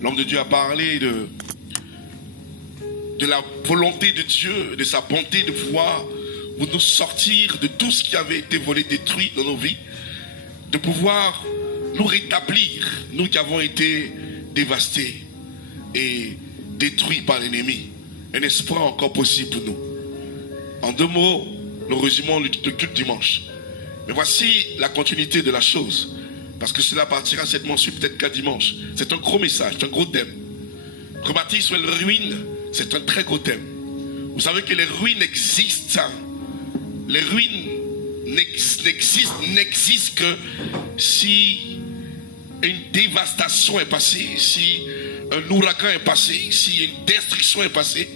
L'homme de Dieu a parlé de la volonté de Dieu, de sa bonté de pouvoir nous sortir de tout ce qui avait été volé, détruit dans nos vies, de pouvoir nous rétablir, nous qui avons été dévastés et détruits par l'ennemi. Un espoir encore possible pour nous. En 2 mots, nous résumons le culte dimanche. Mais voici la continuité de la chose. Parce que cela partira cette mention peut-être qu'à dimanche. C'est un gros message, c'est un gros thème. Rebâtir sur les ruines, c'est un très gros thème. Vous savez que les ruines existent. Les ruines n'existent que si une dévastation est passée, si un ouragan est passé, si une destruction est passée.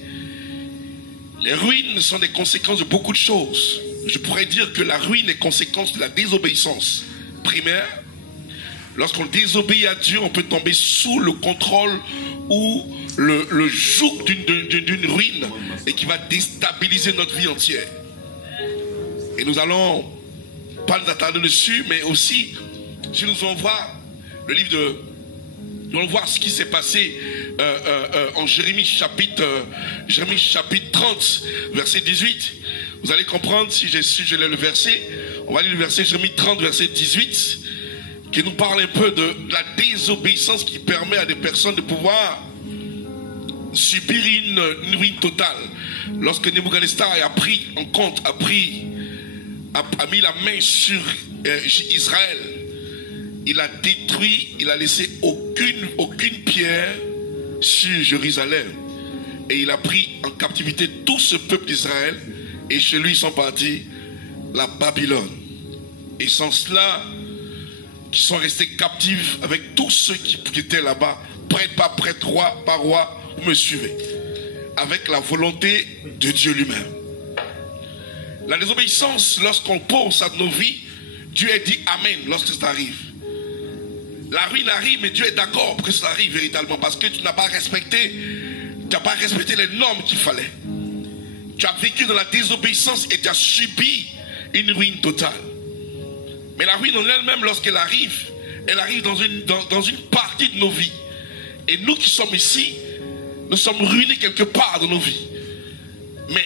Les ruines sont des conséquences de beaucoup de choses. Je pourrais dire que la ruine est conséquence de la désobéissance primaire. Lorsqu'on désobéit à Dieu, on peut tomber sous le contrôle ou le joug d'une ruine et qui va déstabiliser notre vie entière. Et nous allons pas nous attarder dessus, mais aussi, si nous allons voir le livre de... Nous allons voir ce qui s'est passé en Jérémie chapitre 30, verset 18. Vous allez comprendre si je lis le verset. On va lire le verset Jérémie 30, verset 18, qui nous parle un peu de la désobéissance qui permet à des personnes de pouvoir subir une ruine totale. Lorsque Nebuchadnezzar a pris en compte, a mis la main sur Israël, il a détruit, il a laissé aucune pierre sur Jérusalem. Et il a pris en captivité tout ce peuple d'Israël. Et chez lui sont partis la Babylone. Et sans cela, qui sont restés captifs avec tous ceux qui étaient là-bas, prêtre par prêtre, roi par roi, vous me suivez. Avec la volonté de Dieu lui-même. La désobéissance, lorsqu'on pense à nos vies, Dieu a dit Amen lorsque ça arrive. La ruine arrive, mais Dieu est d'accord pour que ça arrive véritablement, parce que tu n'as pas respecté les normes qu'il fallait. Tu as vécu dans la désobéissance et tu as subi une ruine totale. Mais la ruine en elle-même, lorsqu'elle arrive, elle arrive dans une partie de nos vies. Et nous qui sommes ici, nous sommes ruinés quelque part dans nos vies. Mais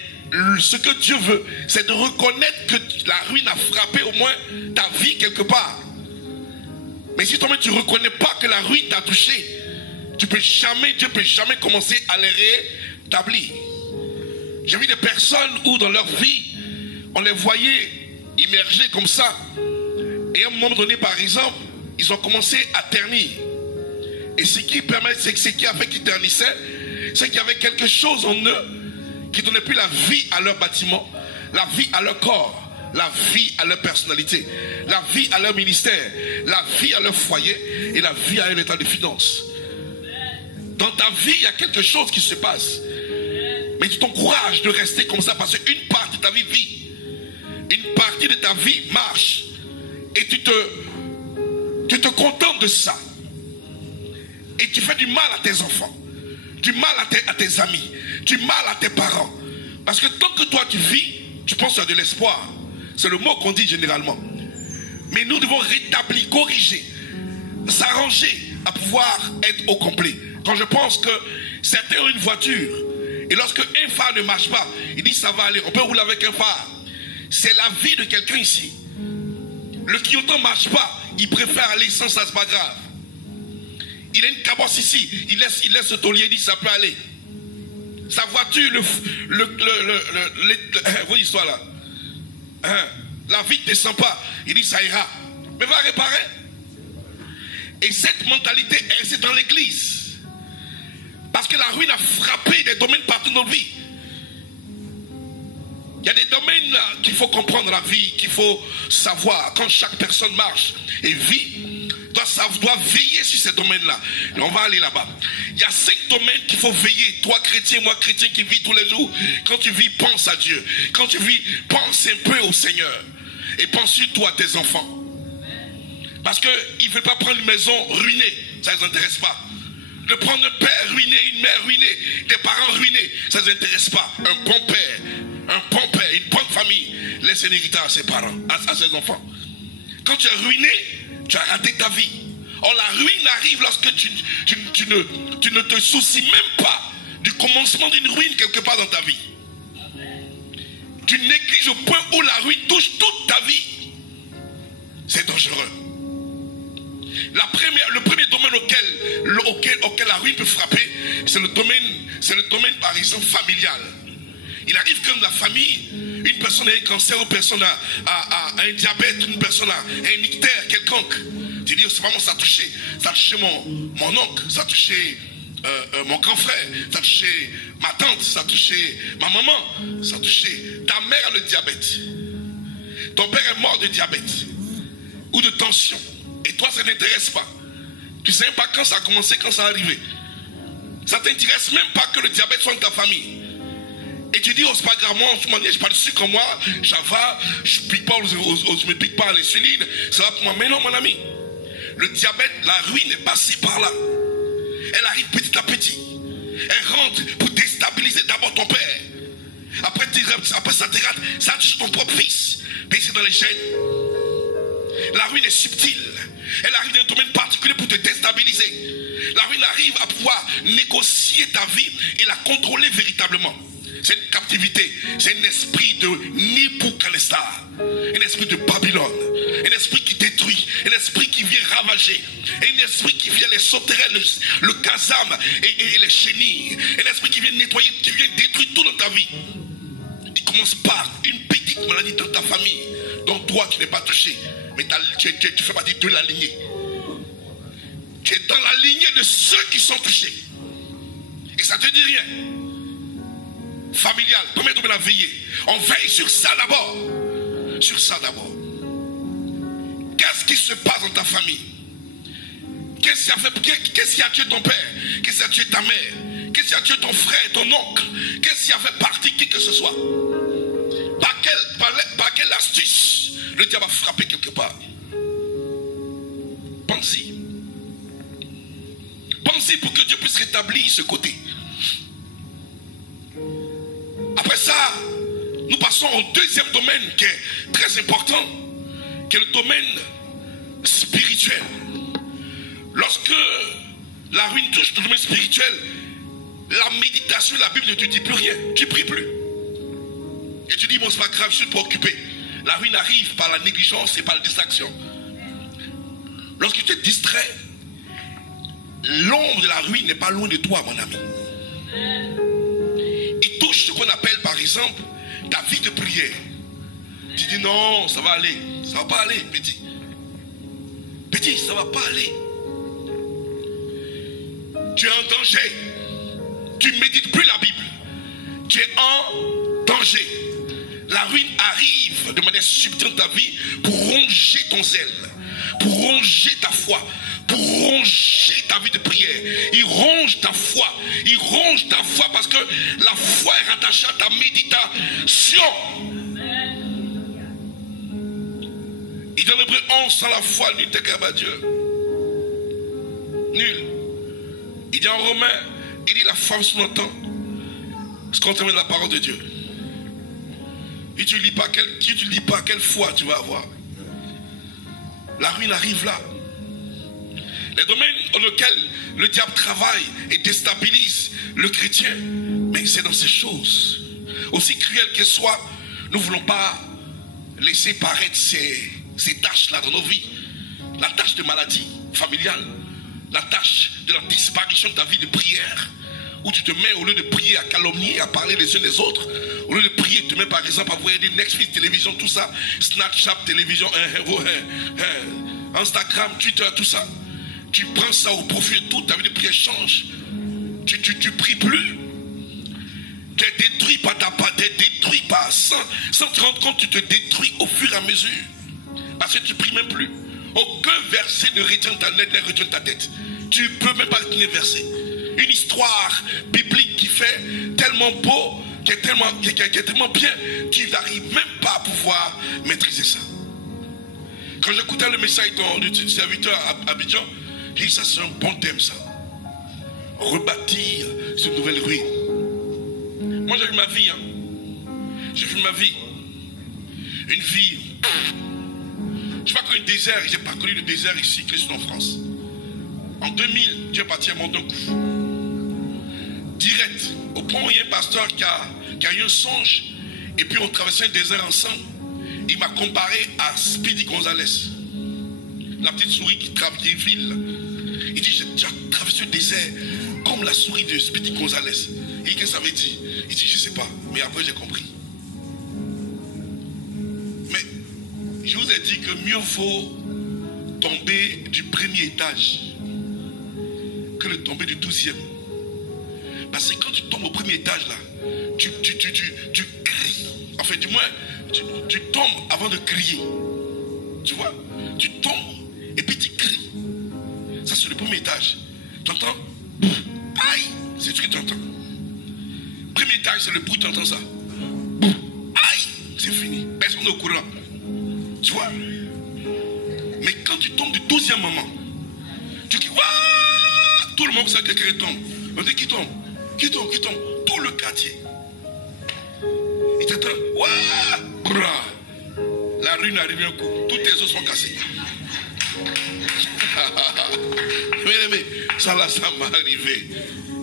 ce que Dieu veut, c'est de reconnaître que la ruine a frappé au moins ta vie quelque part. Mais si toi-même tu ne reconnais pas que la ruine t'a touché, Dieu ne peut jamais commencer à les rétablir. J'ai vu des personnes où dans leur vie, on les voyait immergés comme ça. Et à un moment donné, par exemple, ils ont commencé à ternir. Et ce qui a fait qu'ils ternissaient, c'est qu'il y avait quelque chose en eux qui ne donnait plus la vie à leur bâtiment, la vie à leur corps, la vie à leur personnalité, la vie à leur ministère, la vie à leur foyer et la vie à leur état de finances. Dans ta vie, il y a quelque chose qui se passe. Mais tu t'encourages de rester comme ça parce qu'une partie de ta vie vit. Une partie de ta vie marche. Et tu te contentes de ça. Et tu fais du mal à tes enfants. Du mal à tes amis. Du mal à tes parents. Parce que tant que toi tu vis, tu penses à de l'espoir. C'est le mot qu'on dit généralement. Mais nous devons rétablir, corriger, s'arranger à pouvoir être au complet. Quand je pense que certains ont une voiture et lorsque un phare ne marche pas, il dit ça va aller, on peut rouler avec un phare. C'est la vie de quelqu'un ici. Le clignotant ne marche pas, il préfère aller sans ça, c'est pas grave. Il a une cabosse ici, il laisse le taulier, il dit ça peut aller. Sa voiture, votre histoire là, la vie ne descend pas, il dit ça ira, mais va réparer. Et cette mentalité, c'est dans l'église. Parce que la ruine a frappé des domaines partout dans nos vies. Il y a des domaines qu'il faut comprendre dans la vie, qu'il faut savoir. Quand chaque personne marche et vit, doit veiller sur ces domaines-là. Et on va aller là-bas. Il y a 5 domaines qu'il faut veiller. Toi chrétien, moi chrétien qui vis tous les jours. Quand tu vis, pense à Dieu. Quand tu vis, pense un peu au Seigneur. Et pense surtout à tes enfants. Parce qu'ils ne veulent pas prendre une maison ruinée. Ça ne les intéresse pas. De prendre un père ruiné, une mère ruinée, des parents ruinés, ça ne les intéresse pas. Un bon père, une bonne famille, laisse un héritage à ses parents, à ses enfants. Quand tu es ruiné, tu as raté ta vie. Or la ruine arrive lorsque tu ne te soucies même pas du commencement d'une ruine quelque part dans ta vie. Tu négliges au point où la ruine touche toute ta vie. C'est dangereux. Le premier domaine auquel la ruine peut frapper, c'est le domaine par exemple familial. Il arrive que dans la famille, une personne a un cancer, une personne a un diabète, une personne a un ictère quelconque. Tu dis, c'est vraiment ça a touché mon oncle, ça a touché mon grand frère, ça a touché ma tante, ça a touché ma maman, ça a touché ta mère a le diabète. Ton père est mort de diabète ou de tension. Et toi, ça ne t'intéresse pas. Tu ne sais même pas quand ça a commencé, quand ça est arrivé. Ça ne t'intéresse même pas que le diabète soit dans ta famille. Et tu dis, oh, c'est pas grave, moi, je n'ai pas de sucre en moi, ça va, je ne me pique pas à l'insuline, ça va pour moi. Mais non, mon ami, le diabète, la ruine est passée par là. Elle arrive petit à petit. Elle rentre pour déstabiliser d'abord ton père. Après ça dégrade, ça touche ton propre fils. Mais c'est dans les gènes. La ruine est subtile. Elle arrive dans un domaine particulier pour te déstabiliser. La ruine arrive à pouvoir négocier ta vie et la contrôler véritablement. C'est une captivité. C'est un esprit de Nebuchadnezzar. Un esprit de Babylone. Un esprit qui détruit. Un esprit qui vient ravager. Un esprit qui vient les sauterelles, le gazam et les chenilles. Un esprit qui vient nettoyer, qui vient détruire tout dans ta vie. Il commence par une petite maladie dans ta famille dont toi tu n'es pas touché. Mais tu fais partie de la lignée. Tu es dans la lignée de ceux qui sont touchés. Et ça ne te dit rien. Familial, premier domaine à veiller. On veille sur ça d'abord. Sur ça d'abord. Qu'est-ce qui se passe dans ta famille? Qu'est-ce qui a tué ton père? Qu'est-ce qui a tué ta mère? Qu'est-ce qui a tué ton frère, ton oncle? Qu'est-ce qui a fait partie qui que ce soit? Par quelle astuce le diable a frappé quelque part? Pense-y. Pense-y pour que Dieu puisse rétablir ce côté. Après ça, nous passons au deuxième domaine qui est très important, qui est le domaine spirituel. Lorsque la ruine touche le domaine spirituel, la méditation, la Bible ne te dit plus rien, tu ne pries plus. Et tu dis, bon, c'est pas grave, je suis préoccupé. La ruine arrive par la négligence et par la distraction. Lorsque tu te distrais, l'ombre de la ruine n'est pas loin de toi, mon ami. Il touche ce qu'on appelle, par exemple, ta vie de prière. Tu dis, non, ça va aller. Ça va pas aller, petit. Petit, ça va pas aller. Tu es en danger. Tu ne médites plus la Bible. Tu es en danger. La ruine arrive de manière subtile dans ta vie pour ronger ton zèle, pour ronger ta foi, pour ronger ta vie de prière. Il ronge ta foi. Il ronge ta foi parce que la foi est rattachée à ta méditation. Il dit en Hébreu 11, sans la foi, nul n'est capable à Dieu. Nul. Il dit en Romains, il dit la foi sous-entend ce qu'on termine la parole de Dieu. Et tu ne lis pas, quelle foi tu vas avoir. La ruine arrive là. Les domaines dans lesquels le diable travaille et déstabilise le chrétien, mais c'est dans ces choses, aussi cruelles qu'elles soient, nous ne voulons pas laisser paraître ces tâches-là dans nos vies. La tâche de maladie familiale, la tâche de la disparition de ta vie de prière, où tu te mets, au lieu de prier, à calomnier, à parler les uns des autres, au lieu de prier, tu te mets par exemple à voir des Netflix, télévision, tout ça, Snapchat, télévision, Instagram, Twitter, tout ça. Tu prends ça au profit de tout, ta vie de prière change. Tu pries plus. Tu es détruit par ta part, tu es détruit par sans te rendre compte, tu te détruis au fur et à mesure. Parce que tu pries même plus. Aucun verset ne retient ta tête. Tu ne peux même pas retenir verset. Une histoire biblique qui fait tellement beau, qui est tellement bien, tu n'arrives même pas à pouvoir maîtriser ça. Quand j'écoutais le message du serviteur à Abidjan, j'ai dit ça c'est un bon thème ça. Rebâtir cette nouvelle ruine. Moi j'ai vu ma vie. J'ai vu ma vie. Une vie. Je n'ai pas connu le désert, j'ai pas connu le désert ici, que en France. En 2000, Dieu est parti à mon d'un coup. Direct. Au point où il y a un pasteur qui a eu un songe. Et puis on traversait un désert ensemble. Il m'a comparé à Speedy Gonzalez. La petite souris qui file. Il dit, tu as traversé le désert comme la souris de Speedy Gonzalez. Et qu'est-ce que ça veut dire? Il dit, je ne sais pas. Mais après j'ai compris. Mais je vous ai dit que mieux vaut tomber du premier étage que de tomber du 12e. Parce que quand tu tombes au premier étage là, tu cries. Enfin du moins, tu tombes avant de crier. Tu vois? Tu tombes et puis tu cries. Ça c'est le premier étage. Tu entends? Aïe! C'est ce que tu entends. Premier étage, c'est le bruit, tu entends ça. Aïe! C'est fini. Personne n'est au courant. Tu vois? Mais quand tu tombes du 12e moment, tu dis, waouh! Tout le monde sait que quelqu'un tombe. On dit qui tombe? Qui tombe? Qui tombe? Tout le quartier. Il t'attend. Waouh! La rue n'arrive un coup. Tous tes os sont cassés. Mais ça là, ça m'est arrivé.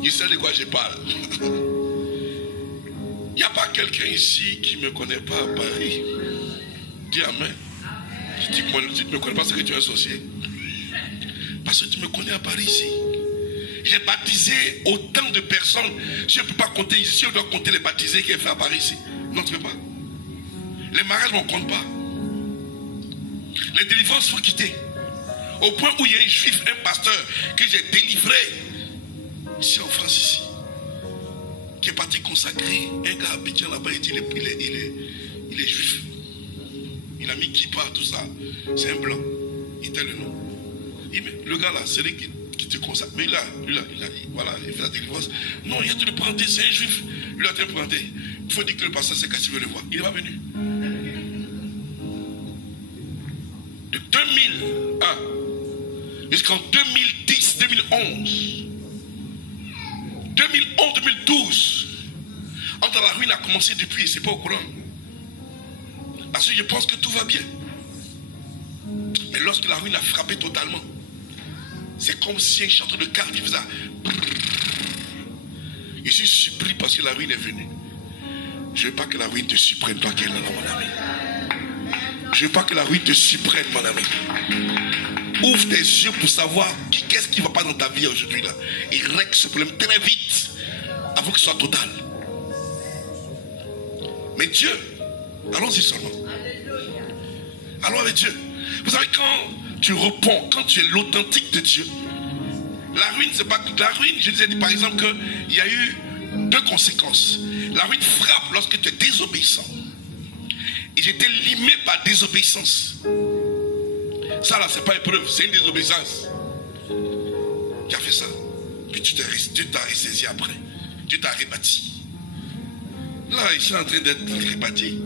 Il sait de quoi je parle. Il n'y a pas quelqu'un ici qui ne me connaît pas à Paris. Dis amen. Je dis que tu ne me connais pas, c'est que tu es associé. Parce que tu me connais à Paris ici. J'ai baptisé autant de personnes. Je ne peux pas compter ici. Je dois compter les baptisés qui est fait à Paris ici. Non, tu ne peux pas. Les mariages, on ne compte pas. Les délivrances, il faut quitter. Au point où il y a un juif, un pasteur que j'ai délivré ici en France, ici, qui est parti consacrer un gars à Abidjan là-bas. Il dit il est juif. Il a mis kippa, tout ça. C'est un blanc. Il était le nom. Le gars là, c'est lui qui te consacre. Mais voilà, il fait la délivrance. Non, il a tout le présenté, c'est un juif. Lui a tout le présenté. Il faut dire que le pasteur, c'est Cassie veut le voir. Il n'est pas venu. De 2001 jusqu'en 2010, 2011, 2012, entre la ruine a commencé depuis, c'est pas au courant. Parce que je pense que tout va bien. Mais lorsque la ruine a frappé totalement, c'est comme si un château de cartes qui faisait. Je suis surpris parce que la ruine est venue. Je ne veux pas que la ruine te surprenne, toi qui es là, mon ami. Je ne veux pas que la ruine te surprenne, mon ami. Ouvre tes yeux pour savoir qu'est-ce qui ne va pas dans ta vie aujourd'hui là. Et règle ce problème très vite avant que ce soit total. Mais Dieu, allons-y seulement. Allons avec Dieu. Vous savez, quand tu réponds, quand tu es l'authentique de Dieu, la ruine, c'est pas la ruine. Je disais par exemple qu'il y a eu deux conséquences. La ruine frappe lorsque tu es désobéissant. Et j'étais limé par désobéissance. Ça là, c'est pas épreuve, c'est une désobéissance. Qui a fait ça? Puis Dieu t'a ressaisi après. Dieu t'a rebâti. Là, je suis en train d'être rebâti.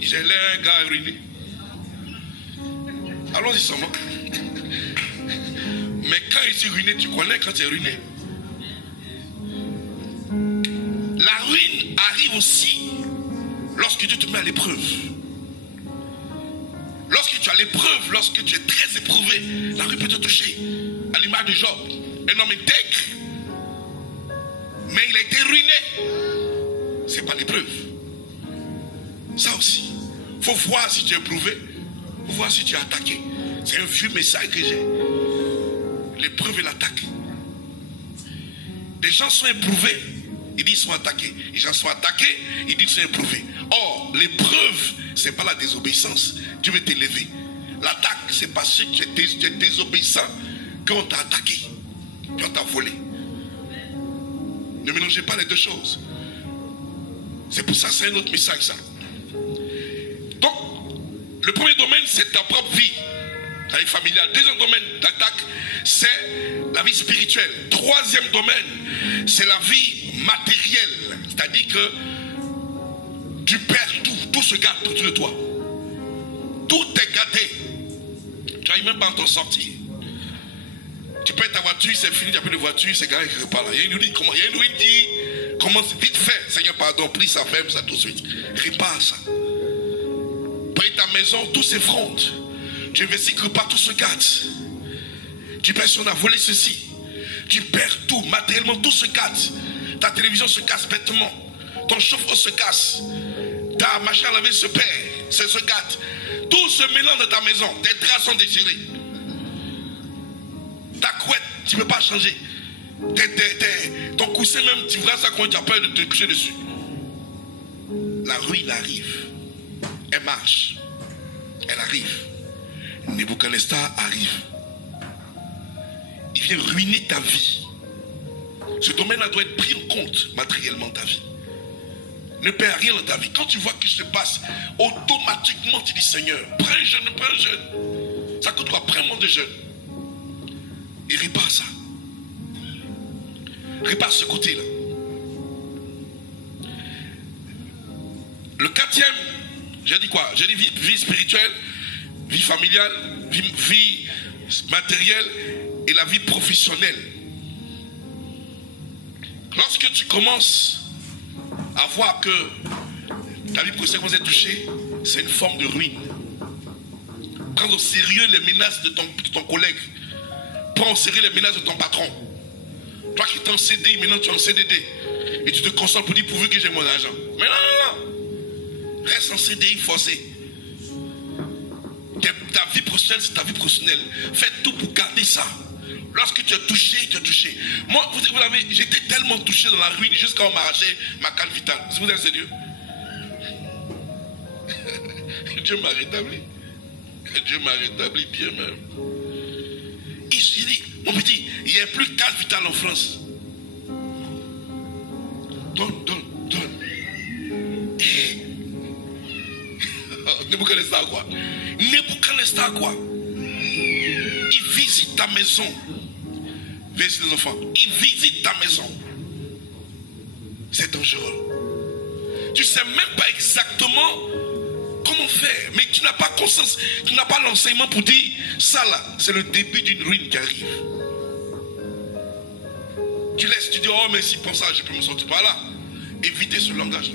J'ai l'air un gars ruiné. Allons-y seulement. Mais quand je suis ruiné, tu connais quand tu es ruiné. La ruine arrive aussi lorsque Dieu te met à l'épreuve. Lorsque tu as l'épreuve, lorsque tu es très éprouvé, la ruine peut te toucher. À l'image de Job, un homme intègre, mais il a été ruiné. C'est pas l'épreuve. Ça aussi. Il faut voir si tu es éprouvé. Il faut voir si tu es attaqué. C'est un vieux message que j'ai. L'épreuve et l'attaque. Des gens sont éprouvés, ils disent qu'ils sont attaqués. Les gens sont attaqués, ils disent qu'ils sont éprouvés. Or, l'épreuve, ce n'est pas la désobéissance. Dieu veut t'élever. L'attaque, c'est parce que tu es désobéissant qu'on t'a attaqué, qu'on t'a volé. Ne mélangez pas les deux choses. C'est pour ça que c'est un autre message, ça. Donc, le premier domaine, c'est ta propre vie, ta vie familiale. Deuxième domaine d'attaque, c'est la vie spirituelle. Troisième domaine, c'est la vie matérielle. C'est-à-dire que tu perds tout se gâte autour de toi. Tout est gâté. Tu n'arrives même pas à t'en sortir. Tu perds ta voiture, c'est fini, tu n'as plus de voiture, c'est gars qui repart là. Il y a une ruine qui commence vite fait. Seigneur, pardon, prie ça, ferme ça tout de suite. Répare ça. Près ta maison, tout s'effronte. Tu investis que part, tout se gâte. Tu personne a volé ceci. Tu perds tout, matériellement, tout se gâte. Ta télévision se casse bêtement. Ton chauffe-eau se casse. Ta machine à laver se perd, se gâte. Tout se mélange dans ta maison. Tes draps sont déchirés. Ta couette, tu ne peux pas changer. Ton coussin même, tu vois ça quand tu as peur de te coucher dessus. La ruine arrive. Elle marche. Elle arrive. Nebuchadnezzar arrive. Il vient ruiner ta vie. Ce domaine-là doit être pris en compte matériellement ta vie. Ne perds rien dans ta vie. Quand tu vois que se passe, automatiquement tu dis Seigneur, prends un jeûne. Ça coûte quoi? Prends-moi de jeûne. Et répare ça. Répare ce côté-là. Le quatrième, j'ai dit quoi? J'ai dit vie spirituelle, vie familiale, vie matérielle et la vie professionnelle. Lorsque tu commences à voir que ta vie professionnelle vous est touchée, c'est une forme de ruine. Prends au sérieux les menaces de ton collègue. Prends au sérieux les menaces de ton patron. Toi qui es en CDI, maintenant tu es en CDD. Et tu te consoles pour dire pourvu que j'ai mon argent. Mais non. Reste en CDI forcé. Ta vie professionnelle, c'est ta vie professionnelle. Fais tout pour garder ça. Lorsque tu es touché, tu es touché. Moi, j'étais tellement touché dans la ruine jusqu'à on m'arrachait ma carte vitale. Vous êtes sérieux? Dieu m'a rétabli. Dieu m'a rétabli bien même. Il dit, mon petit, il n'y a plus de carte vitale en France. Donne. Et Nebuchadnezzar quoi? Nebuchadnezzar quoi? Il visite ta maison. Verset des enfants. Il visite ta maison. C'est dangereux. Tu ne sais même pas exactement comment faire. Mais tu n'as pas conscience. Tu n'as pas l'enseignement pour dire ça là, c'est le début d'une ruine qui arrive. Tu laisses, tu dis oh mais si pour ça je peux me sortir par là. Évitez ce langage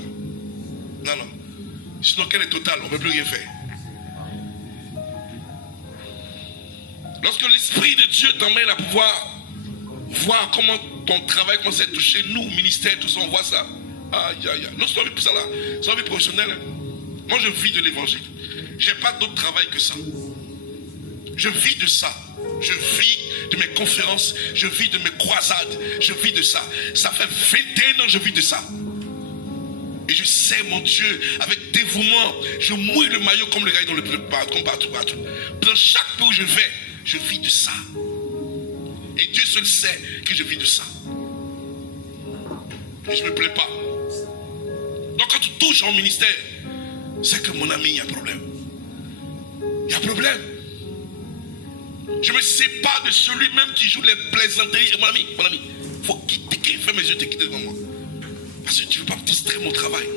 là. Non. Sinon qu'elle est totale, on ne peut plus rien faire. Lorsque l'Esprit de Dieu t'emmène à pouvoir voir comment ton travail commence à être touché, nous, ministère, tout ça, on voit ça. Aïe. Non, c'est pas pour ça là. C'est une vie professionnelle. Moi, je vis de l'évangile. Je n'ai pas d'autre travail que ça. Je vis de ça. Je vis de mes conférences. Je vis de mes croisades. Je vis de ça. Ça fait 21 ans que je vis de ça. Et je sais, mon Dieu, avec dévouement, je mouille le maillot comme le gars dans le partout. Dans chaque pays où je vais, je vis de ça. Et Dieu seul sait que je vis de ça. Et je ne me plais pas. Donc quand tu touches en ministère, c'est que mon ami, il y a un problème. Il y a un problème. Je me sépare de celui-même qui joue les plaisanteries. Mon ami, il faut quitter, ferme mes yeux, te quitter devant moi. Parce que tu ne veux pas me distraire mon travail.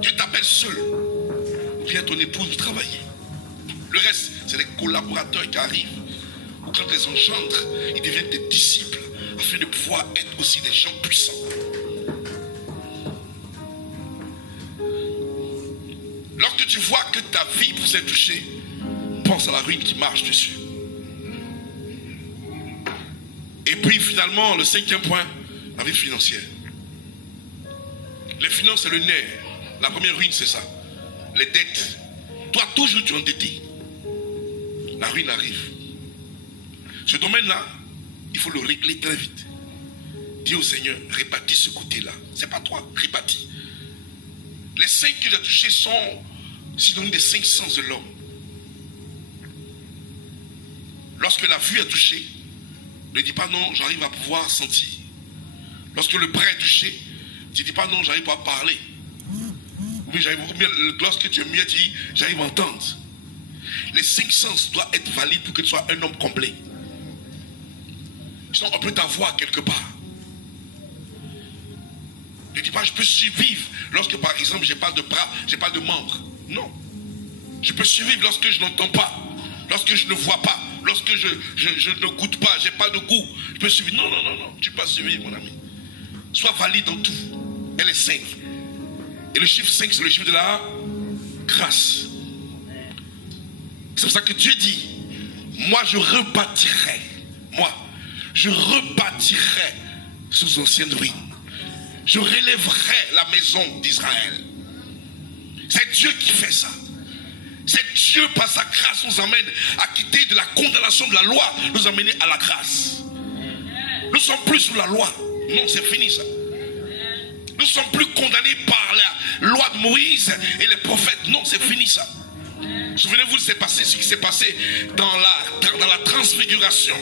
Dieu t'appelle seul. Viens ton épouse travailler. Le reste, c'est les collaborateurs qui arrivent. Ou quand les engendres, ils deviennent des disciples afin de pouvoir être aussi des gens puissants. Lorsque tu vois que ta vie vous est touchée, pense à la ruine qui marche dessus. Et puis finalement, le cinquième point, la vie financière. Les finances, c'est le nerf. La première ruine, c'est ça. Les dettes. Toi, toujours tu es endetté. La ruine arrive. Ce domaine-là, il faut le régler très vite. Dis au Seigneur, répartis ce côté-là. C'est pas toi, répartis. Les 5 que tu as touchés sont synonymes des 5 sens de l'homme. Lorsque la vue est touchée, ne dis pas non, j'arrive à pouvoir sentir. Lorsque le bras est touché, tu ne dis pas non, j'arrive pas à parler. Mais lorsque tu es mieux, tu dis j'arrive à entendre. Les 5 sens doivent être valides pour que tu sois un homme complet. Sinon, on peut t'avoir quelque part. Ne dis pas je peux survivre lorsque par exemple j'ai pas de bras, j'ai pas de membres. Non. Je peux survivre lorsque je n'entends pas, lorsque je ne vois pas, lorsque je ne goûte pas, j'ai pas de goût. Je peux survivre. Non. Tu peux pas survivre, mon ami. Sois valide dans tout. Elle est 5. Et le chiffre 5, c'est le chiffre de la grâce. C'est pour ça que Dieu dit, moi je rebâtirai, sous anciennes ruines. Je relèverai la maison d'Israël. C'est Dieu qui fait ça. C'est Dieu par sa grâce nous amène à quitter de la condamnation de la loi, nous amener à la grâce. Nous ne sommes plus sous la loi. Non, c'est fini ça. Nous ne sommes plus condamnés par la loi de Moïse et les prophètes. Non, c'est fini ça. Souvenez-vous de ce qui s'est passé dans la transfiguration.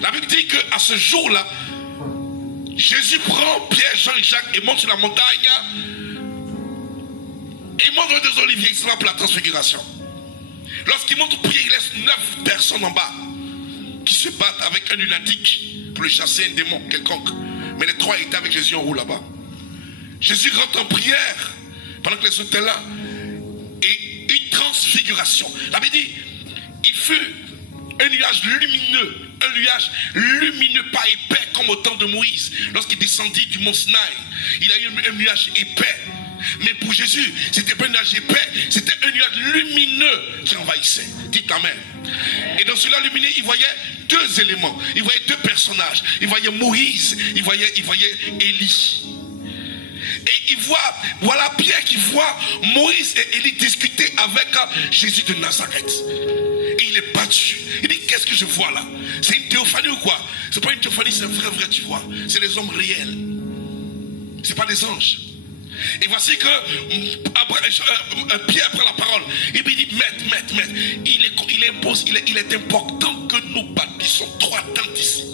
La Bible dit qu'à ce jour-là, Jésus prend Pierre, Jean et Jacques et monte sur la montagne et monte des oliviers. Il se va pour la transfiguration. Lorsqu'il monte au pied, il laisse 9 personnes en bas qui se battent avec un lunatique pour le chasser, un démon quelconque. Mais les 3 étaient avec Jésus en haut là-bas. Jésus rentre en prière pendant que les autres étaient là. Et une transfiguration. La Bible dit, il fut un nuage lumineux, pas épais comme au temps de Moïse. Lorsqu'il descendit du mont Sinaï, il a eu un nuage épais. Mais pour Jésus, c'était pas un nuage épais, c'était un nuage lumineux qui envahissait. Dites amen. Et dans cela lumineux, il voyait 2 éléments. Il voyait 2 personnages. Il voyait Moïse, il voyait Élie. Et voilà Pierre qui voit Moïse et Élie discuter avec Jésus de Nazareth. Et il est battu. Il dit, qu'est-ce que je vois là? C'est une théophanie ou quoi? C'est pas une théophanie, c'est un vrai tu vois. C'est des hommes réels. C'est pas des anges. Et voici que Pierre prend la parole. Et puis il dit, maître, il impose, il est important que nous bâtissons 3 tentes ici.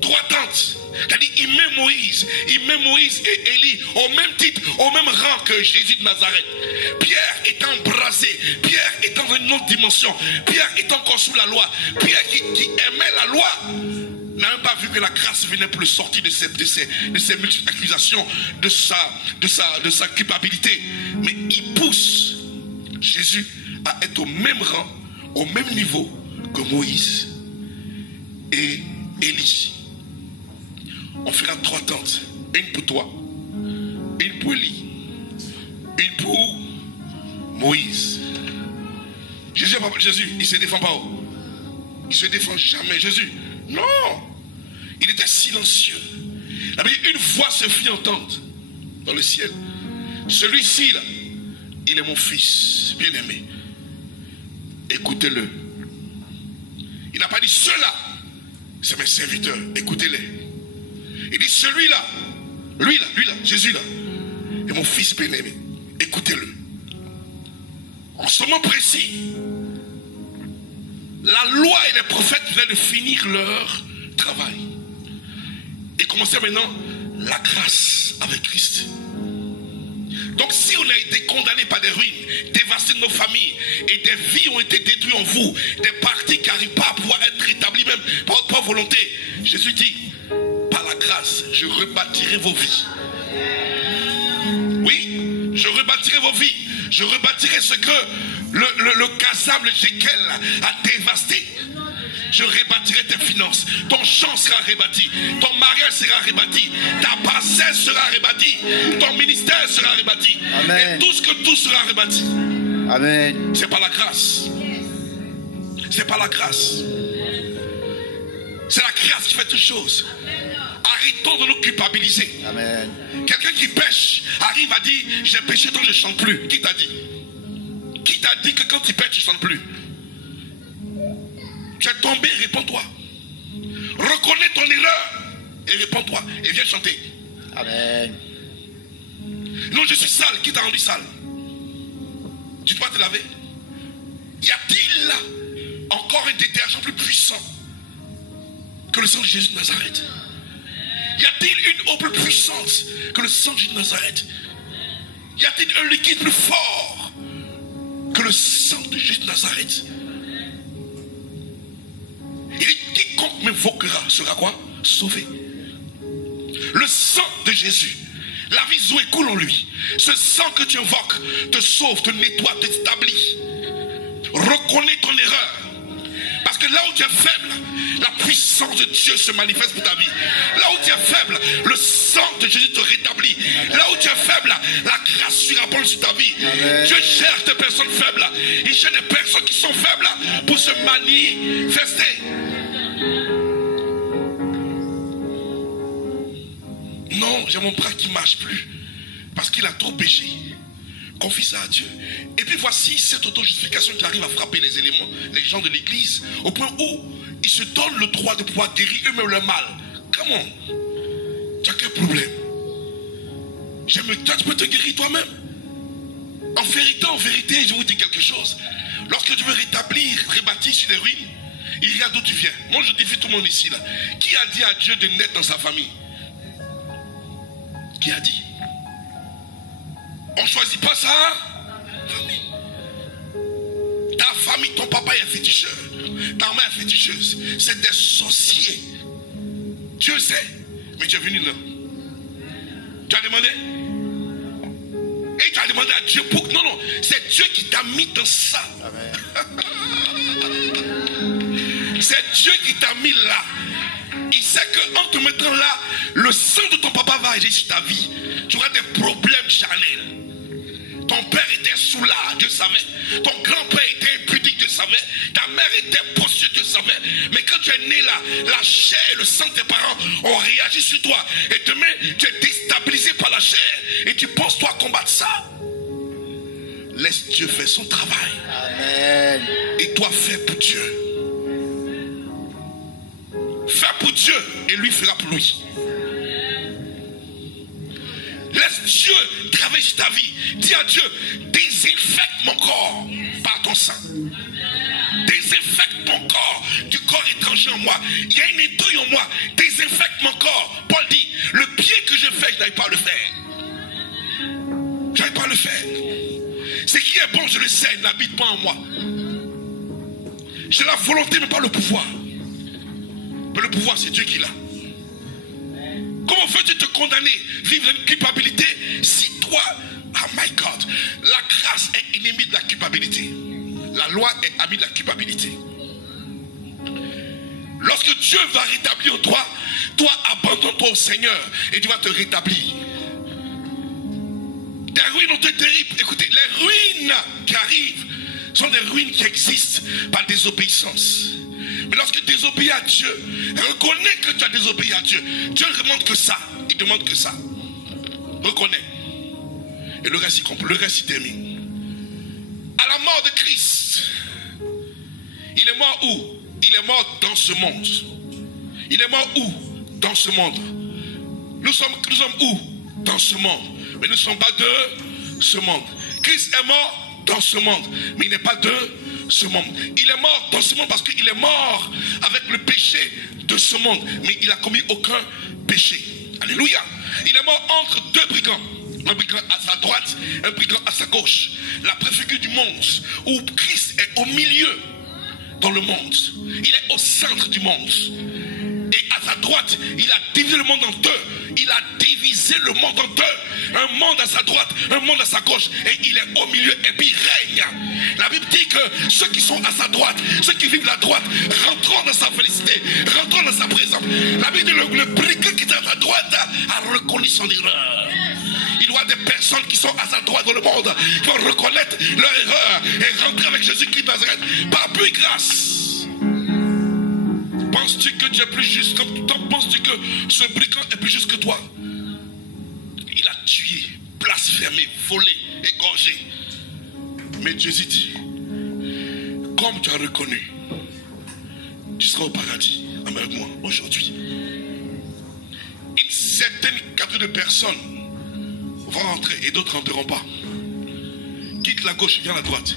3 tentes. C'est-à-dire, il met Moïse et Élie au même titre, au même rang que Jésus de Nazareth. Pierre est embrasé, Pierre est dans une autre dimension, Pierre est encore sous la loi. Pierre qui aimait la loi n'a même pas vu que la grâce venait pour le sortir de ses multiples accusations, de sa culpabilité. Mais il pousse Jésus à être au même rang, au même niveau que Moïse et Élie. On fera 3 tentes. Une pour toi, une pour Élie, une pour Moïse. Jésus, il ne se défend pas. Il ne se défend jamais. Jésus, non. Il était silencieux. Une voix se fit entendre dans le ciel. Celui-ci là, il est mon fils bien-aimé. Écoutez-le. Il n'a pas dit ceux-là, c'est mes serviteurs. Écoutez-les. Il dit celui-là, lui là, Jésus là, est mon fils bien-aimé. Écoutez-le. En ce moment précis, la loi et les prophètes venaient de finir leur travail. Et commencer maintenant la grâce avec Christ. Donc si on a été condamné par des ruines, dévasté nos familles, et des vies ont été détruites en vous, des parties qui n'arrivent pas à pouvoir être rétablies même par votre propre volonté, Jésus dit, par la grâce, je rebâtirai vos vies. Oui, je rebâtirai vos vies. Je rebâtirai ce que le Kazam, le Jekyll a dévasté. Je rebâtirai tes finances. Ton champ sera rebâti. Ton mariage sera rebâti. Ta parcelle sera rebâtie. Ton ministère sera rebâti. Amen. Et tout sera rebâti. Amen. C'est pas la grâce. C'est pas la grâce. C'est la grâce qui fait toutes choses. Arrêtons de nous culpabiliser. Amen. Quelqu'un qui pêche arrive à dire j'ai péché donc je ne chante plus. Qui t'a dit? Qui t'a dit que quand tu pêches tu ne chantes plus? Tu es tombé, réponds-toi. Reconnais ton erreur et réponds-toi et viens chanter. Amen. Non, je suis sale. Qui t'a rendu sale? Tu dois te laver. Y a-t-il là encore un détergent plus puissant que le sang de Jésus de Nazareth? Y a-t-il une eau plus puissante que le sang de Jésus de Nazareth? Y a-t-il un liquide plus fort que le sang de Jésus de Nazareth? Il dit, quiconque m'invoquera sera quoi? Sauvé. Le sang de Jésus, la vie Zoé coule en lui. Ce sang que tu invoques te sauve, te nettoie, t'établit. Reconnais ton erreur. Parce que que là où tu es faible, la puissance de Dieu se manifeste pour ta vie. Là où tu es faible, le sang de Jésus te rétablit. Là où tu es faible, la grâce surabonde sur ta vie. Amen. Dieu cherche des personnes faibles. Il cherche des personnes qui sont faibles pour se manifester. Non, j'ai mon bras qui ne marche plus parce qu'il a trop péché. Confie ça à Dieu. Et puis voici cette auto-justification qui arrive à frapper les éléments, les gens de l'église, au point où ils se donnent le droit de pouvoir guérir eux-mêmes le mal. Comment? Tu as quel problème? Toi, tu peux te guérir toi-même. En vérité, je vous dis quelque chose. Lorsque tu veux rétablir, rebâtir sur les ruines, il regarde d'où tu viens. Moi, je défie tout le monde ici, là. Qui a dit à Dieu de naître dans sa famille? Qui a dit? On ne choisit pas ça. Famille. Ta famille, ton papa est féticheur. Ta mère est féticheuse. C'est des sorciers. Dieu sait. Mais tu es venu là. Tu as demandé? Et tu as demandé à Dieu pour... Non, c'est Dieu qui t'a mis dans ça. C'est Dieu qui t'a mis là. Il sait qu'en te mettant là, le sang de ton papa va agir sur ta vie. Tu auras des problèmes charnels. Ton père était soulard, Dieu savait. Ton grand-père était impudique, Dieu savait. Ta mère était postieuse, Dieu savait. Mais quand tu es né là, la chair et le sang de tes parents ont réagi sur toi. Et demain, tu es déstabilisé par la chair. Et tu penses toi combattre ça. Laisse Dieu faire son travail. Amen. Et toi, fais pour Dieu. Fais pour Dieu et lui fera pour lui. Laisse Dieu travailler sur ta vie. Dis à Dieu, désinfecte mon corps par ton sang. Désinfecte mon corps du corps étranger en moi. Il y a une étouille en moi. Désinfecte mon corps. Paul dit, le pied que je fais, je n'arrive pas à le faire. Je n'arrive pas à le faire. Ce qui est bon, je le sais, n'habite pas en moi. J'ai la volonté, mais pas le pouvoir. Mais le pouvoir, c'est Dieu qui l'a. Comment veux-tu te condamner, vivre une culpabilité si toi, oh my God, la grâce est ennemie de la culpabilité. La loi est amie de la culpabilité. Lorsque Dieu va rétablir toi, toi abandonne-toi au Seigneur et tu vas te rétablir. Des ruines ont été terribles. Écoutez, les ruines qui arrivent sont des ruines qui existent par désobéissance. Mais lorsque tu désobéis à Dieu, reconnais que tu as désobéi à Dieu. Dieu ne demande que ça. Il demande que ça. Reconnais. Et le reste il termine. À la mort de Christ, il est mort où? Il est mort dans ce monde. Il est mort où? Dans ce monde. Nous sommes où? Dans ce monde. Mais nous ne sommes pas de ce monde. Christ est mort dans ce monde. Mais il n'est pas de ce monde. Il est mort dans ce monde parce qu'il est mort avec le péché de ce monde. Mais il n'a commis aucun péché. Alléluia. Il est mort entre deux brigands. Un brigand à sa droite, un brigand à sa gauche. La préfigure du monde où Christ est au milieu dans le monde. Il est au centre du monde. Et à sa droite, il a divisé le monde en deux. Il a divisé le monde en deux. Un monde à sa droite, un monde à sa gauche. Et il est au milieu et puis il règne. La Bible dit que ceux qui sont à sa droite, ceux qui vivent la droite, rentrons dans sa félicité, rentrons dans sa présence. La Bible dit que le brigand qui est à sa droite a reconnu son erreur. Il y a des personnes qui sont à sa droite dans le monde qui vont reconnaître leur erreur et rentrer avec Jésus-Christ de Nazareth par plus grâce. Penses-tu que tu es plus juste comme toi? Penses-tu que ce brigand est plus juste que toi? Il a tué, blasphémé, volé, égorgé. Mais Jésus dit, comme tu as reconnu, tu seras au paradis avec moi aujourd'hui. Une certaine catégorie de personnes vont rentrer et d'autres rentreront pas. Quitte la gauche, viens à la droite.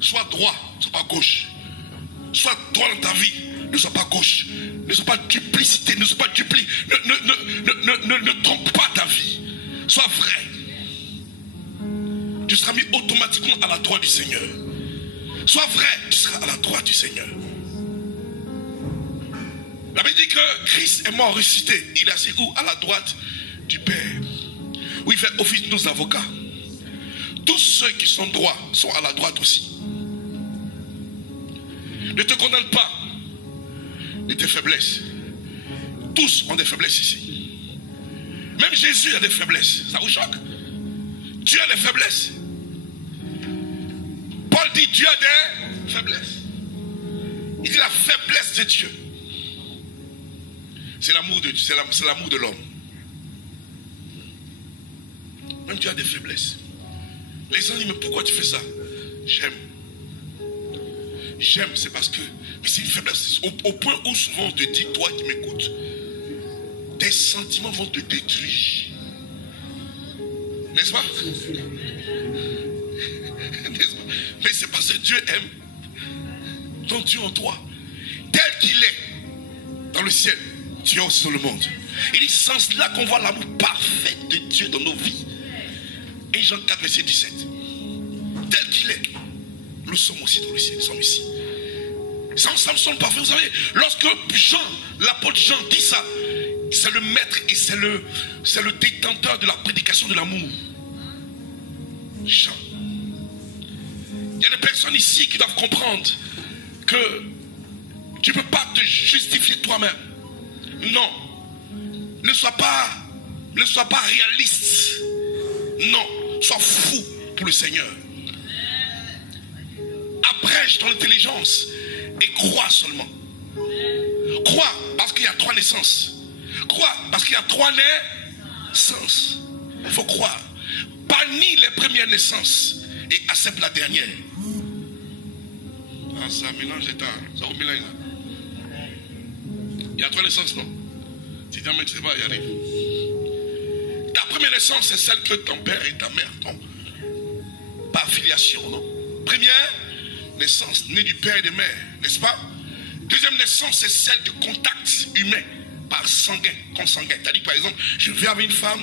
Sois droit, ne sois pas gauche. Sois droit dans ta vie, ne sois pas gauche. Ne sois pas duplicité, ne sois pas dupli. Ne trompe pas ta vie. Sois vrai. Tu seras mis automatiquement à la droite du Seigneur. Sois vrai, tu seras à la droite du Seigneur. La Bible dit que Christ est mort ressuscité. Il est assis où? À la droite du Père. Où il fait office de nos avocats. Tous ceux qui sont droits sont à la droite aussi. Ne te condamne pas de tes faiblesses. Tous ont des faiblesses ici. Même Jésus a des faiblesses. Ça vous choque? Dieu a des faiblesses. Paul dit Dieu a des faiblesses. Il dit la faiblesse de Dieu. C'est l'amour de Dieu, c'est l'amour de l'homme. Même Dieu a des faiblesses. Les gens disent mais pourquoi tu fais ça? J'aime. J'aime, c'est parce que mais c'est une faiblesse. Au point où souvent on te dit, toi qui m'écoutes, tes sentiments vont te détruire. N'est-ce pas? Mais c'est parce que Dieu aime. Donc Dieu en toi, tel qu'il est dans le ciel, Dieu aussi dans le monde. Il dit sans cela qu'on voit l'amour parfait de Dieu dans nos vies. Et Jean 4, verset 17. Tel qu'il est, nous sommes aussi dans le ciel, nous sommes ici. Ensemble sont parfaits. Vous savez, lorsque Jean, l'apôtre Jean dit ça, c'est le maître et c'est le détenteur de la prédication de l'amour. Jean. Il y a des personnes ici qui doivent comprendre que tu ne peux pas te justifier toi-même. Non. Ne sois pas réaliste. Non. Sois fou pour le Seigneur. Abrège ton intelligence et crois seulement. Crois parce qu'il y a 3 naissances. Crois parce qu'il y a 3 naissances. Il faut croire. Bannis les premières naissances et accepte la dernière. Ah, ça mélange les temps. Ça vous mélange. Il y a 3 naissances, non? Si jamais tu ne sais pas, il arrive. Ta première naissance, c'est celle que ton père et ta mère t'ont. Par filiation, non? Première naissance, née du père et de mère, n'est-ce pas? Deuxième naissance, c'est celle de contact humain, par sanguin, consanguin. C'est-à-dire, par exemple, je vais avec une femme,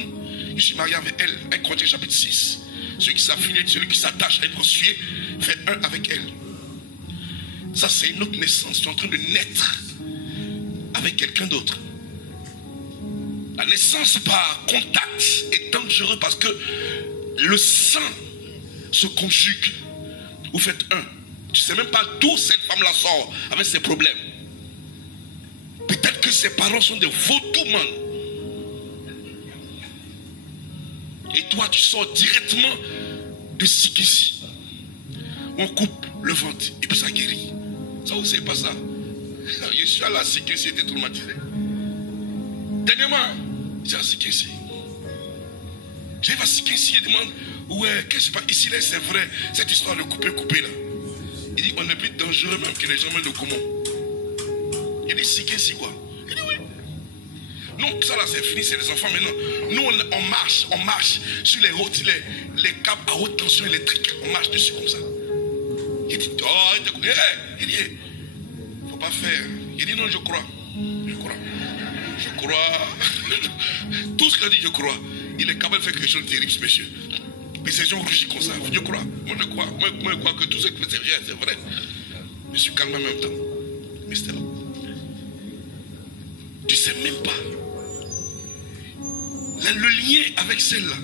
je suis marié avec elle. 1 Corinthiens chapitre 6. Celui qui s'affilie, celui qui s'attache à une prostituée, fait un avec elle. Ça, c'est une autre naissance. Tu es en train de naître avec quelqu'un d'autre. La naissance par contact est dangereuse parce que le sang se conjugue. Vous faites un. Tu ne sais même pas d'où cette femme-là sort avec ses problèmes. Peut-être que ses parents sont des vautoumans. Et toi, tu sors directement de Sikissi. On coupe le ventre et puis ça guérit. Ça, vous ne savez pas ça. Je suis allé à Sikissi, j'étais traumatisé. Dernièrement, j'ai à Sikissi. J'arrive à Sikissi et demande, ouais, qu'est-ce que c'est pas ici là, c'est vrai, cette histoire de couper là. Il dit, on est plus dangereux même que les gens de Comont. Il dit, Sikissi quoi? Il dit, oui. Non, ça là c'est fini, c'est les enfants maintenant. Nous on marche sur les routes, les câbles à haute tension électrique. On marche dessus comme ça. Il dit, oh, il dit, faut pas faire. Il dit, non, je crois. Tout ce qu'il a dit, je crois. Il est capable de faire quelque chose de terrible, ce monsieur. Mais ces gens rougis comme ça, je crois. Moi je crois. Moi je crois que tout ce que c'est vrai, c'est vrai. Je suis calme en même temps. Mais c'est là. Tu ne sais même pas. Le lien avec celle-là,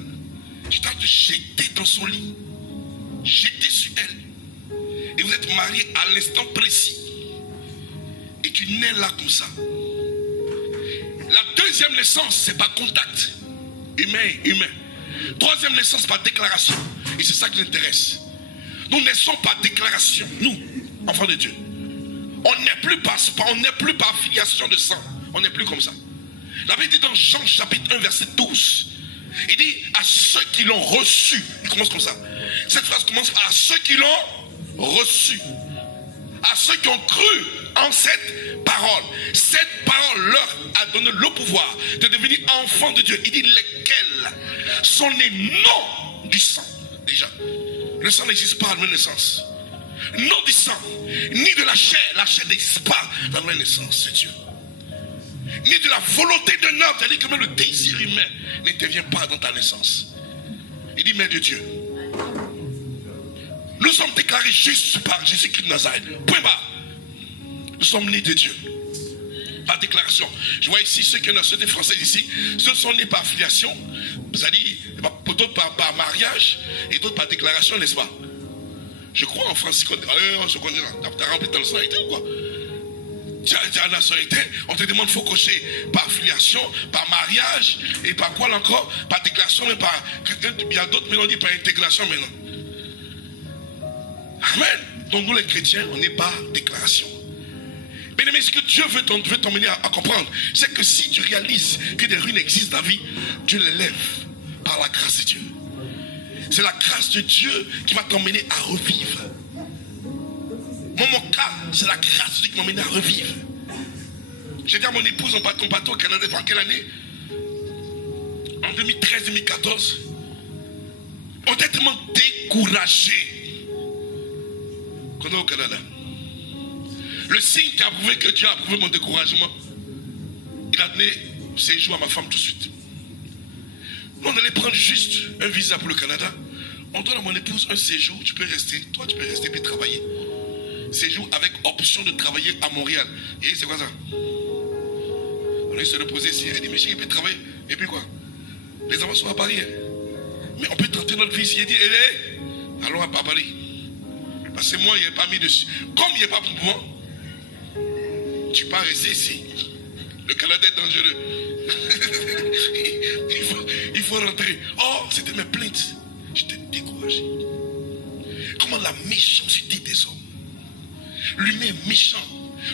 tu dois te jeter dans son lit. Jeter sur elle. Et vous êtes mariés à l'instant précis. Et tu nais là comme ça. La deuxième naissance, c'est par contact. Humain. Troisième naissance par déclaration. Et c'est ça qui nous intéresse. Nous naissons par déclaration. Nous, enfants de Dieu. On n'est plus par filiation de sang. On n'est plus comme ça. La Bible dit dans Jean chapitre 1 verset 12. Il dit à ceux qui l'ont reçu. Il commence comme ça. Cette phrase commence par à ceux qui l'ont reçu. À ceux qui ont cru en cette parole. Cette parole leur a donné le pouvoir de devenir enfants de Dieu. Il dit lesquels sont les noms du sang. Déjà, le sang n'existe pas à la naissance. Non du sang, ni de la chair n'existe pas dans la naissance, c'est Dieu. Ni de la volonté d'un homme, c'est-à-dire que même le désir humain n'intervient pas dans ta naissance. Il dit mais de Dieu. Nous sommes déclarés justes par Jésus-Christ de Nazareth. Point barre. Nous sommes nés de Dieu. Par déclaration. Je vois ici ceux qui ont la société française ici. Ceux sont nés par filiation. C'est-à-dire d'autres par mariage et d'autres par déclaration, n'est-ce pas? Je crois en France, on se connaît, tu as rempli ta nationalité ou quoi? Tu as la nationalité, on te demande, il faut cocher par filiation, par mariage, et par quoi encore? Par déclaration, mais par... Il y a d'autres mélodies par intégration maintenant. Amen. Donc nous les chrétiens, on n'est pas déclaration. Mais ce que Dieu veut t'emmener à comprendre, c'est que si tu réalises que des ruines existent dans la vie, Dieu les lève par la grâce de Dieu. C'est la grâce de Dieu qui va t'emmener à revivre. Moi, mon cas, c'est la grâce de Dieu qui m'a emmené à revivre. J'ai dit à mon épouse, on part ton bateau au Canada pendant quelle année? En 2013-2014. On était tellement découragés qu'on est au Canada. Le signe qui a prouvé que Dieu a approuvé mon découragement, il a donné séjour à ma femme tout de suite. Nous, on allait prendre juste un visa pour le Canada. On donne à mon épouse un séjour, tu peux rester, toi tu peux rester et travailler. Séjour avec option de travailler à Montréal. Et c'est quoi ça? On a essayé de poser ici. Elle dit, mais chérie, il peut travailler. Et puis quoi? Les enfants sont à Paris. Hein. Mais on peut tenter notre vie ici. Il dit, allons à Paris. Parce que moi, il n'est pas mis dessus. Comme il n'est pas pour moi, tu peux pas rester ici. Le Canada est dangereux. il faut rentrer. Oh, c'était mes plaintes. J'étais découragé. Comment la méchanceté des hommes. L'humain est méchant.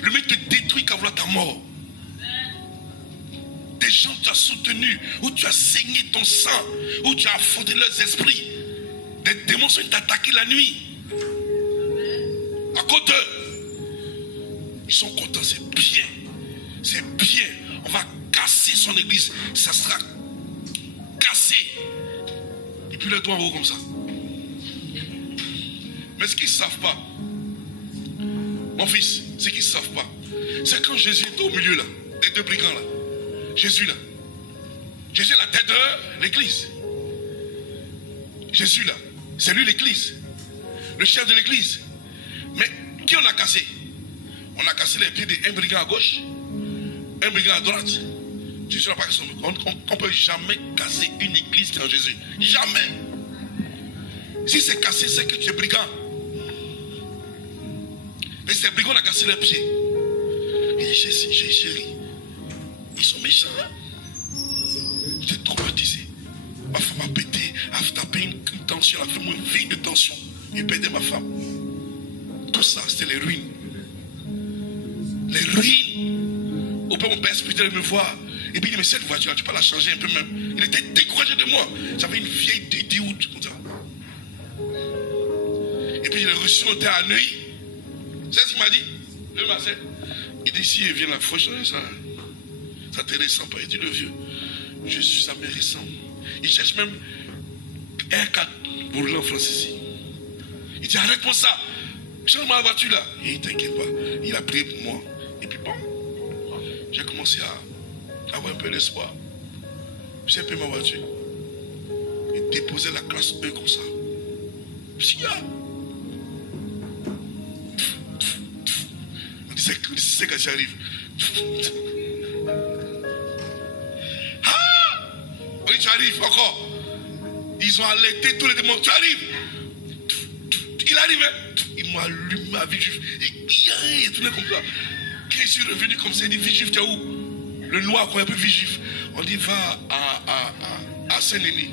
L'humain te détruit qu'à vouloir ta mort. Des gens que tu as soutenus, où tu as saigné ton sang, où tu as affronté leurs esprits. Des démons sont attaqués la nuit. À cause d'eux. Ils sont contents, c'est bien. C'est bien. On va casser son église. Ça sera cassé. Et puis le doigt en haut comme ça. Mais ce qu'ils ne savent pas, mon fils, ce qu'ils ne savent pas, c'est quand Jésus est au milieu là, des deux brigands là. Jésus là. Jésus est la tête de l'église. Jésus là. C'est lui l'église. Le chef de l'église. Mais qui on a cassé? On a cassé les pieds d'un brigand à gauche, un brigand à droite. Tu sais pas qu'on ne peut jamais casser une église qui est en Jésus. Jamais. Si c'est cassé, c'est que tu es brigand. Mais ces brigands ont cassé les pieds. Et j'ai chéri. Ils sont méchants. Hein? J'étais traumatisé. Ma femme a pété, a tapé une tension, a fait une vie de tension. Il perdait ma femme. Tout ça, c'était les ruines. Les ruines. Au père, mon père spirituel me voir. Et puis il dit, mais cette voiture, tu peux la changer un peu même. Il était découragé de moi. J'avais une vieille dédioute comme ça. Et puis je l'ai reçu, on était à Neuilly. C'est ce qu'il m'a dit, le matin. Il dit, si il vient la fois, ça te ressemble pas. Il dit, le vieux, je suis sa mère récent. Il cherche même R4 pour rouler en France ici. Il dit, arrête-moi ça. Change-moi la voiture là. Et il t'inquiète pas. Il a prié pour moi. Et puis bon, j'ai commencé à avoir un peu l'espoir. J'ai payé ma voiture. Il déposait la classe E comme ça. C'est quand j'arrive. Ah! Oui, tu arrives encore. Ils ont alerté tous les démons. Tu arrives. Il arrive. Il m'a allumé ma vie juive. Il tournait comme ça. Quand je suis revenu comme ça, il dit, vie juive, tu es où? Le noir qu'on a appelé vie juive. On dit, va à Saint-Denis.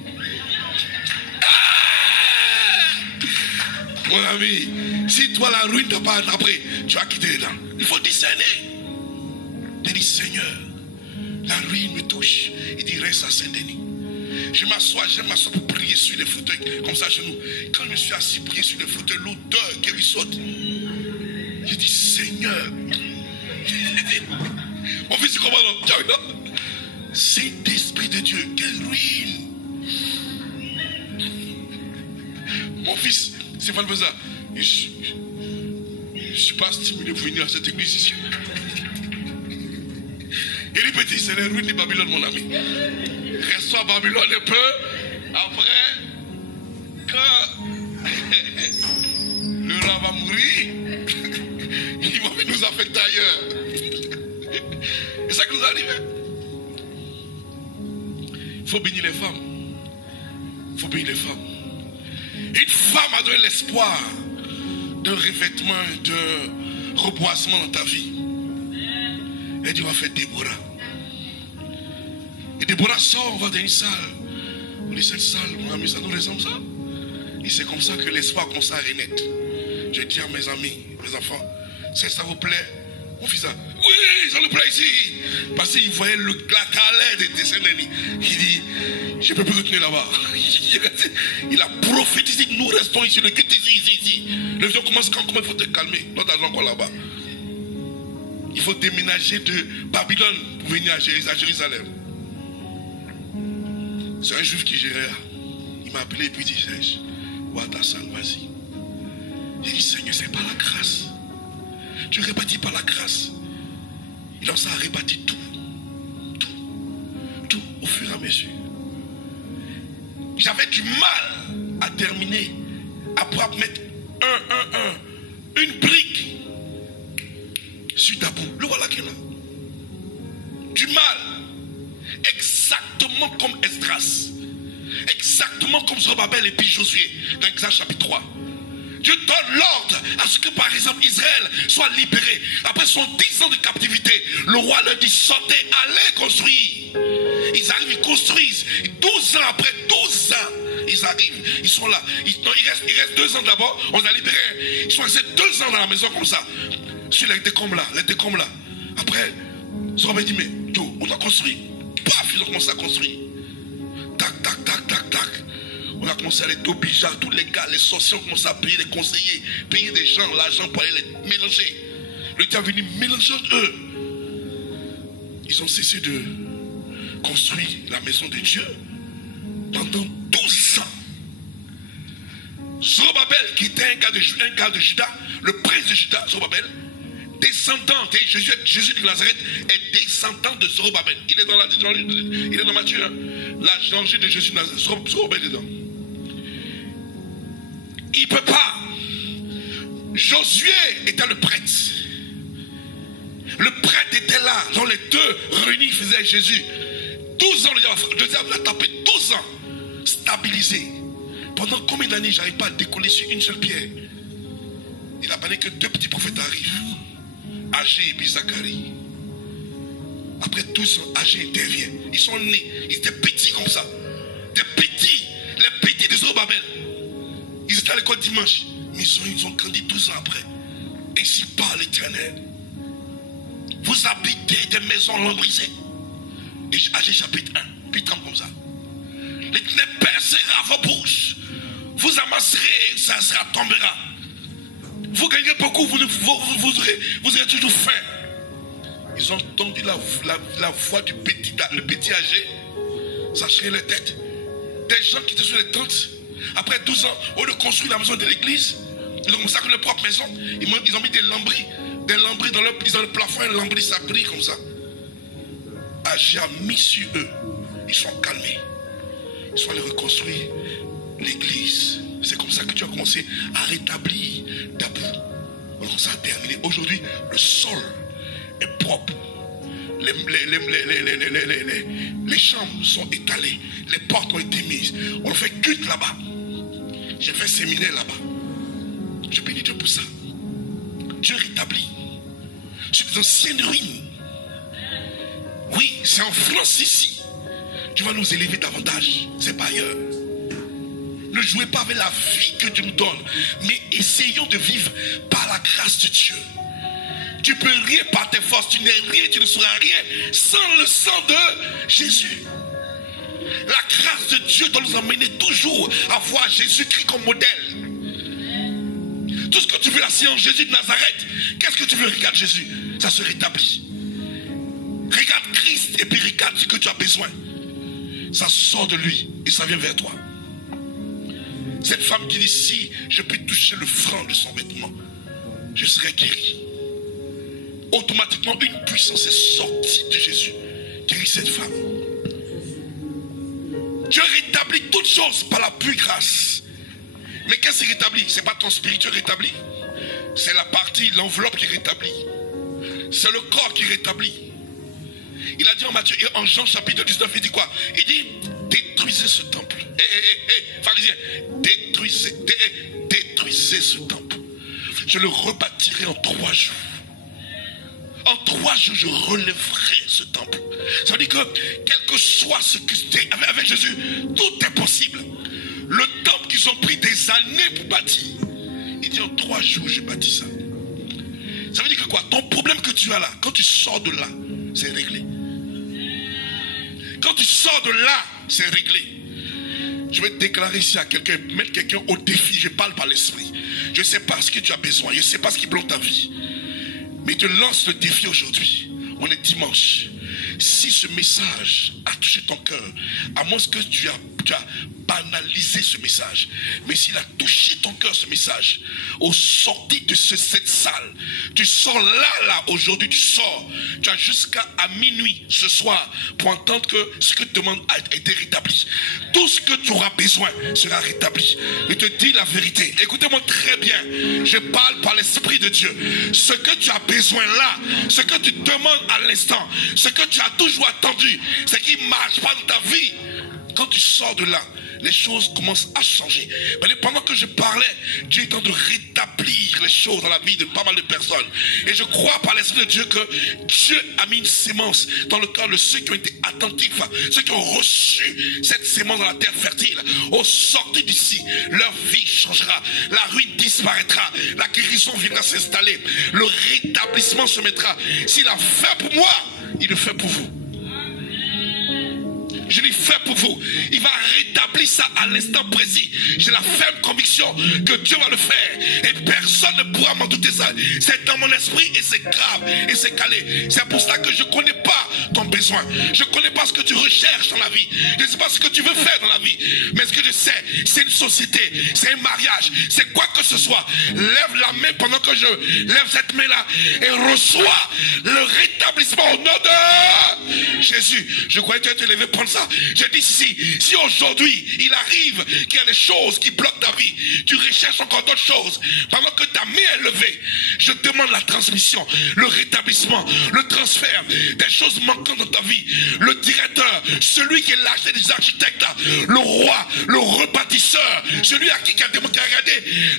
Mon ami, si toi la ruine ne t'a pas attrapé, tu vas quitter les dents. Il faut discerner. Il dit, Seigneur, la ruine me touche. Il dit, reste à Saint-Denis. Je m'assois pour prier sur les fauteuils, comme ça, genoux. Quand je me suis assis, prier sur les fauteuils, l'odeur qui lui saute. J'ai dit, Seigneur. Mon fils, comment non? C'est l'Esprit de Dieu. Quelle ruine. Mon fils, c'est pas le ça. Je ne suis pas stimulé pour venir à cette église ici. Il dit, petit, c'est les ruines de Babylone, mon ami. Reste à Babylone un peu. Après, quand le roi va mourir, il va nous affecter ailleurs. C'est ça qui nous arrive. Il faut bénir les femmes. Il faut bénir les femmes. Une femme a donné l'espoir d'un revêtement, d'un reboisement dans ta vie. Et Dieu va faire Déborah. Et Déborah sort, on va dans une salle. On dit cette salle, mon ami, ça nous ressemble ça. Et c'est comme ça que l'espoir commence à renaître. Je dis à mes amis, mes enfants, si ça vous plaît, on fait ça. Oui, ça nous plaît ici. Parce qu'il voyait la calère des dessins d'Annie. Il dit, je ne peux plus retourner là-bas. Il a prophétisé que nous restons ici. Le culte ici. Le vieux commence quand il faut te calmer. Notre argent encore là-bas. Il faut déménager de Babylone pour venir à Jérusalem. C'est un juif qui gérait. Il m'a appelé et puis il dit, Serge, Ouattassal, vas-y. J'ai dit, Seigneur, c'est pas la grâce. Tu répartis par la grâce. Il en a réparti tout au fur et à mesure. J'avais du mal à terminer, à pouvoir mettre une brique sur ta boue. Le voilà qui est là. Du mal. Exactement comme Esdras. Exactement comme Zorobabel et puis Josué dans Exode chapitre 3. Dieu donne l'ordre à ce que par exemple Israël soit libéré. Après son 10 ans de captivité, le roi leur dit sortez, allez construire. Ils arrivent, ils construisent. 12 ans après, 12 ans, ils arrivent. Ils sont là. Il reste 2 ans d'abord, on a libéré. Ils sont restés 2 ans dans la maison comme ça. Sur les décombres là. Après, Zorobabel dit mais on a construit. Paf, ils ont commencé à construire. Tac. On a commencé à les obliger, tous les gars, les sorciers ont commencé à payer les conseillers, payer des gens, l'argent pour aller les mélanger. Le diable est venu mélanger eux. Ils ont cessé de construire la maison de Dieu pendant 12 ans. Zorobabel, qui était un gars de Juda, le prince de Juda, Zorobabel, descendant, Jésus de Nazareth est descendant de Zorobabel. Il est dans Matthieu, la danger de Jésus de Nazareth. Zorobabel est dedans. Il ne peut pas. Josué était le prêtre. Le prêtre était là, dans les deux réunis, faisaient Jésus. 12 ans, le diable l'a tapé 12 ans, stabilisé. Pendant combien d'années j'arrive pas à décoller sur une seule pierre? Il a fallu que 2 petits prophètes arrivent. Agé et puis Zacharie. Après 12 ans, Agé intervient. Ils sont nés, ils étaient petits comme ça. Des petits, les petits de Zorobabel. Ils étaient à l'école dimanche, mais ils ont grandi 12 ans après. Ainsi parle l'Éternel. Vous habitez des maisons lambrisées. Et Agé chapitre 1, puis 30 comme ça. L'Éternel percera vos bouches. Vous amasserez, ça tombera. Vous gagnerez beaucoup, vous aurez toujours faim. Ils ont entendu la voix du le petit âgé. Ça chrait les têtes. Des gens qui étaient sur les tentes. Après 12 ans, au lieu de construire la maison de l'église, ils ont commencé à construire leur propre maison. Ils ont mis des lambris dans le plafond, un lambris, ça brille comme ça. Agé a mis sur eux. Ils sont calmés. Ils sont allés reconstruire l'église. C'est comme ça que tu as commencé à rétablir ta boue. On commence à terminer. Aujourd'hui, le sol est propre. Les chambres sont étalées. Les portes ont été mises. On fait culte là-bas. J'ai fait séminaire là-bas. Je bénis Dieu pour ça. Dieu rétablit. Sur des anciennes ruines. Oui, c'est en France ici. Tu vas nous élever davantage. C'est pas ailleurs. Ne jouez pas avec la vie que Dieu nous donne, mais essayons de vivre par la grâce de Dieu. Tu peux rien par tes forces, tu n'es rien, tu ne seras rien sans le sang de Jésus. La grâce de Dieu doit nous amener toujours à voir Jésus-Christ comme modèle. Tout ce que tu veux là, c'est en Jésus de Nazareth. Qu'est-ce que tu veux? Regarde Jésus, ça se rétablit. Regarde Christ et puis regarde ce que tu as besoin. Ça sort de lui et ça vient vers toi. Cette femme qui dit si je peux toucher le franc de son vêtement, je serai guéri. Automatiquement une puissance est sortie de Jésus. Guérit cette femme. Dieu rétablit toutes choses par la pure grâce. Mais qu'est-ce qui rétablit? Ce n'est pas ton spirituel rétabli. C'est la partie, l'enveloppe qui rétablit. C'est le corps qui rétablit. Il a dit en Matthieu, en Jean chapitre 19, il dit quoi? Il dit détruisez ce temple. Pharisiens, détruisez ce temple. je le rebâtirai en 3 jours. En 3 jours, je relèverai ce temple. Ça veut dire que, quel que soit ce que c'était avec Jésus, tout est possible. Le temple qu'ils ont pris des années pour bâtir, il dit en 3 jours, je bâtis ça. Ça veut dire que quoi? Ton problème que tu as là, quand tu sors de là, c'est réglé. Quand tu sors de là, c'est réglé. Je vais te déclarer ici à quelqu'un, mettre quelqu'un au défi. Je parle par l'esprit. Je ne sais pas ce que tu as besoin. Je ne sais pas ce qui bloque ta vie. Mais je te lance le défi aujourd'hui. On est dimanche. Si ce message a touché ton cœur, à moins que tu as banalisé ce message, mais s'il a touché ton cœur ce message, au sorti de cette salle, tu sors là aujourd'hui, tu sors, tu as jusqu'à minuit ce soir pour entendre que ce que tu demandes a été rétabli. Tout ce que tu auras besoin sera rétabli. Je te dis la vérité. Écoutez-moi très bien. Je parle par l'Esprit de Dieu. Ce que tu as besoin là, ce que tu demandes à l'instant, ce que tu as toujours attendu, ce qui ne marche pas dans ta vie, quand tu sors de là, les choses commencent à changer. Mais pendant que je parlais, Dieu est en train de rétablir les choses dans la vie de pas mal de personnes. Et je crois par l'Esprit de Dieu que Dieu a mis une sémence dans le cœur de ceux qui ont été attentifs, ceux qui ont reçu cette sémence dans la terre fertile. Au sortir d'ici, leur vie changera. La ruine disparaîtra. La guérison viendra s'installer. Le rétablissement se mettra. S'il a fait pour moi, il le fait pour vous. Je l'ai fait pour vous. Il va rétablir ça à l'instant précis. J'ai la ferme conviction que Dieu va le faire. Et personne ne pourra m'en douter ça. C'est dans mon esprit et c'est grave. Et c'est calé. C'est pour ça que je ne connais pas ton besoin. Je ne connais pas ce que tu recherches dans la vie. Je ne sais pas ce que tu veux faire dans la vie. Mais ce que je sais, c'est une société. C'est un mariage. C'est quoi que ce soit. Lève la main pendant que je lève cette main-là. Et reçois le rétablissement au nom de Jésus. Je croyais que tu allais lever prendre ça. Je dis si aujourd'hui il arrive qu'il y a des choses qui bloquent ta vie, tu recherches encore d'autres choses, pendant que ta main est levée, je demande la transmission, le rétablissement, le transfert des choses manquantes dans ta vie. Le directeur, celui qui est l'architecte des architectes, le roi, le rebâtisseur, celui à qui a regardé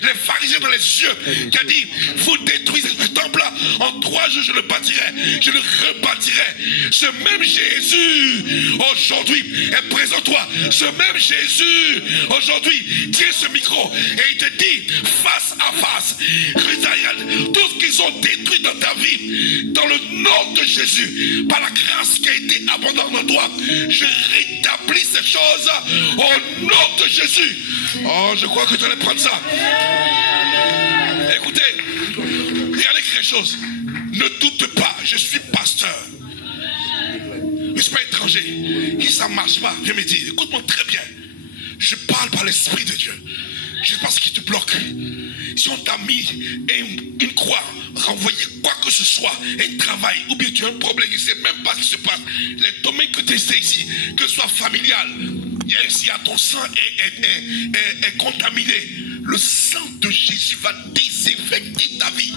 les pharisiens dans les yeux, qui a dit vous détruisez ce temple, en 3 jours je le bâtirai, je le rebâtirai. Ce même Jésus aujourd'hui est présent toi. Ce même Jésus aujourd'hui tient ce micro et il te dit face à face, tout ce qu'ils ont détruit dans ta vie, dans le nom de Jésus, par la grâce qui a été abondante en toi, je rétablis ces choses au nom de Jésus. Oh, je crois que tu allais prendre ça. Écoutez, regardez quelque chose. Ne doute pas, je suis pasteur. Je ne suis pas étranger. Si ça ne marche pas, viens me dire, écoute-moi très bien. Je parle par l'Esprit de Dieu. Je ne sais pas ce qui te bloque. Si on t'a mis une croix, renvoyé quoi que ce soit, un travail, ou bien tu as un problème, je ne sais même pas ce qui se passe. Les domaines que tu essaies ici, que ce soit familial, si ton sang est contaminé, le sang de Jésus va désinfecter ta vie.